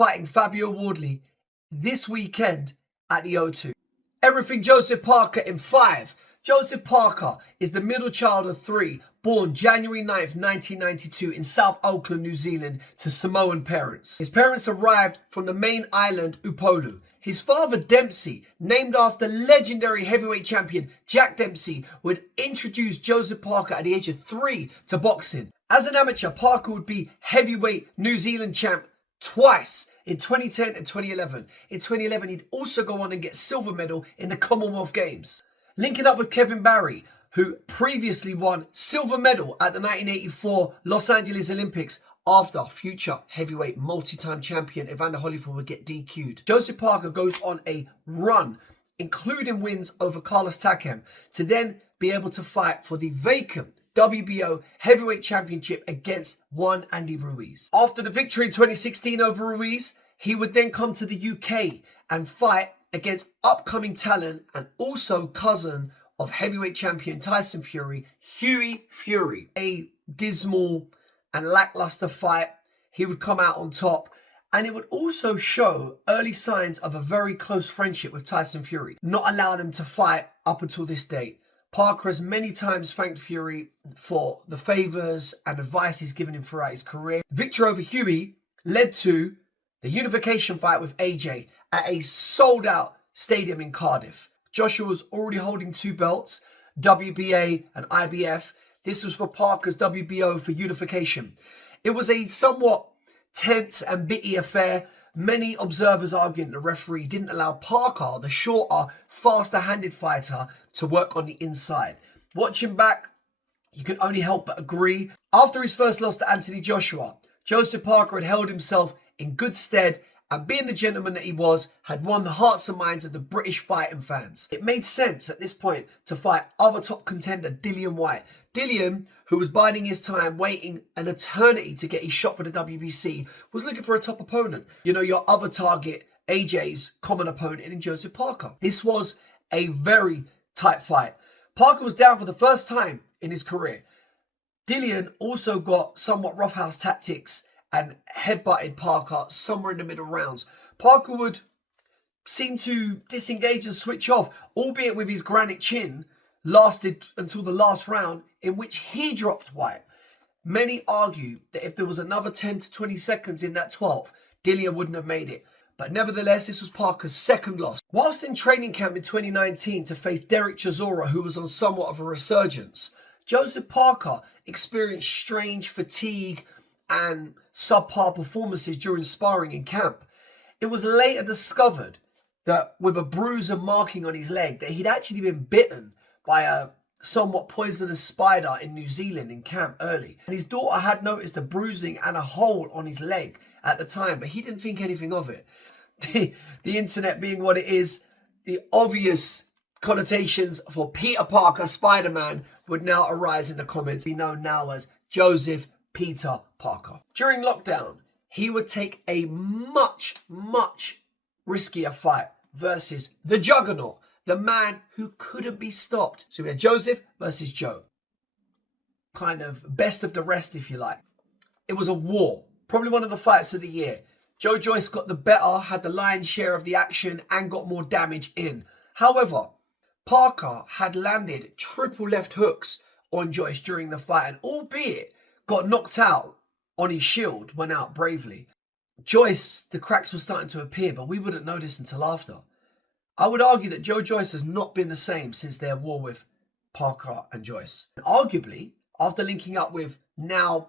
fighting Fabio Wardley this weekend at the O2. Everything Joseph Parker in 5. Joseph Parker is the middle child of 3, born January 9th, 1992 in South Auckland, New Zealand, to Samoan parents. His parents arrived from the main island, 𝗙𝗢𝗟. His father, Dempsey, named after legendary heavyweight champion Jack Dempsey, would introduce Joseph Parker at the age of 3 to boxing. As an amateur, Parker would be heavyweight New Zealand champ twice, in 2010 and 2011. In 2011, he'd also go on and get silver medal in the Commonwealth Games. Linking up with 𝗙𝗢𝗟𝗟𝗢𝗪, who previously won silver medal at the 1984 Los Angeles Olympics after future heavyweight multi-time champion Evander Holyfield would get DQ'd. Joseph Parker goes on a run, including wins over Carlos Takam, to then be able to fight for the vacant WBO heavyweight championship against one Andy Ruiz. After the victory in 2016 over Ruiz, he would then come to the UK and fight against upcoming talent and also cousin of heavyweight champion Tyson Fury, Hughie Fury. A dismal and lackluster fight. He would come out on top, and it would also show early signs of a very close friendship with Tyson Fury, not allowing him to fight up until this date. Parker has many times thanked Fury for the favours and advice he's given him throughout his career. Victory over Hughie led to the unification fight with AJ at a sold-out stadium in Cardiff. Joshua was already holding 2 belts, WBA and IBF. This was for Parker's WBO for unification. It was a somewhat tense and bitty affair. Many observers arguing the referee didn't allow Parker, the shorter, faster-handed fighter, to work on the inside. Watching back, you can only help but agree. After his first loss to Anthony Joshua, Joseph Parker had held himself in good stead, and being the gentleman that he was, had won the hearts and minds of the British fighting fans. It made sense at this point to fight other top contender Dillian Whyte. Dillian, who was biding his time, waiting an eternity to get his shot for the WBC, was looking for a top opponent. You know, your other target, AJ's common opponent in Joseph Parker. This was a very tight fight. Parker was down for the first time in his career. Dillian also got somewhat roughhouse tactics and headbutted Parker somewhere in the middle rounds. Parker would seem to disengage and switch off, albeit with his granite chin, lasted until the last round, in which he dropped Whyte. Many argue that if there was another 10 to 20 seconds in that 12th, Dillian wouldn't have made it. But nevertheless, this was Parker's second loss. Whilst in training camp in 2019 to face Derek Chisora, who was on somewhat of a resurgence, Joseph Parker experienced strange fatigue and subpar performances during sparring in camp. It was later discovered that with a bruise and marking on his leg, that he'd actually been bitten by a somewhat poisonous spider in New Zealand in camp early. And his daughter had noticed a bruising and a hole on his leg at the time, but he didn't think anything of it. The internet being what it is, the obvious connotations for Peter Parker, Spider-Man, would now arise in the comments, be known now as Joseph Peter Parker. During lockdown, he would take a much riskier fight versus the juggernaut, the man who couldn't be stopped. So we had Joseph versus Joe. Kind of best of the rest, if you like. It was a war. Probably one of the fights of the year. Joe Joyce got the better, had the lion's share of the action, and got more damage in. However, Parker had landed triple left hooks on Joyce during the fight, and albeit got knocked out on his shield, went out bravely. Joyce, the cracks were starting to appear, but we wouldn't know this until after. I would argue that Joe Joyce has not been the same since their war with Parker and Joyce. And arguably, after linking up with now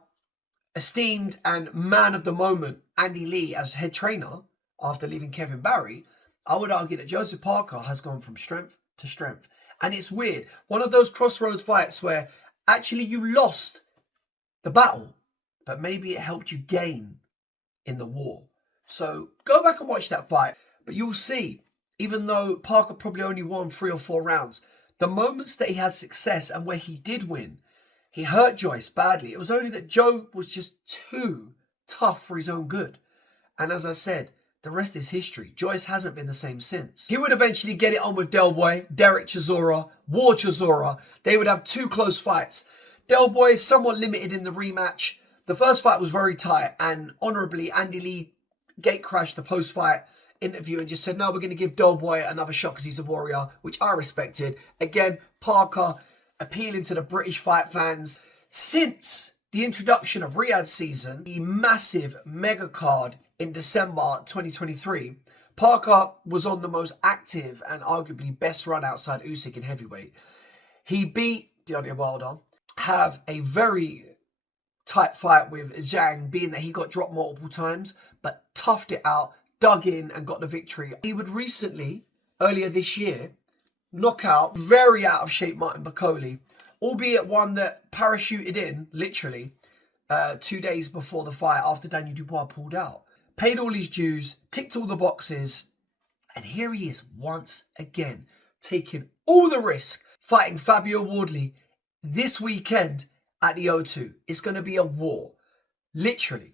esteemed and man of the moment Andy Lee as head trainer after leaving 𝗙𝗢𝗟𝗟𝗢𝗪, I would argue that Joseph Parker has gone from strength to strength. And it's weird. One of those crossroads fights where actually you lost the battle, but maybe it helped you gain in the war. So go back and watch that fight, but you'll see, even though Parker probably only won 3 or 4 rounds, the moments that he had success and where he did win, he hurt Joyce badly. It was only that Joe was just too tough for his own good. And as I said, the rest is history. Joyce hasn't been the same since. He would eventually get it on with Del Boy, Derek Chisora, War Chisora. They would have 2 close fights. Del Boy is somewhat limited in the rematch. The first fight was very tight, and honourably, Andy Lee gate crashed the post-fight interview and just said, no, we're going to give Doughboy another shot because he's a warrior, which I respected. Again, Parker appealing to the British fight fans. Since the introduction of Riyadh season, the massive mega card in December 2023, Parker was on the most active and arguably best run outside Usyk in heavyweight. He beat Deontay Wilder, have a very tight fight with Zhang, being that he got dropped multiple times, but toughed it out, dug in and got the victory. He would recently, earlier this year, knock out very out of shape Martin Bakole, albeit one that parachuted in, literally, 2 days before the fight after Daniel Dubois pulled out. Paid all his dues, ticked all the boxes, and here he is once again, taking all the risk, fighting Fabio Wardley this weekend at the O2. It's going to be a war, literally.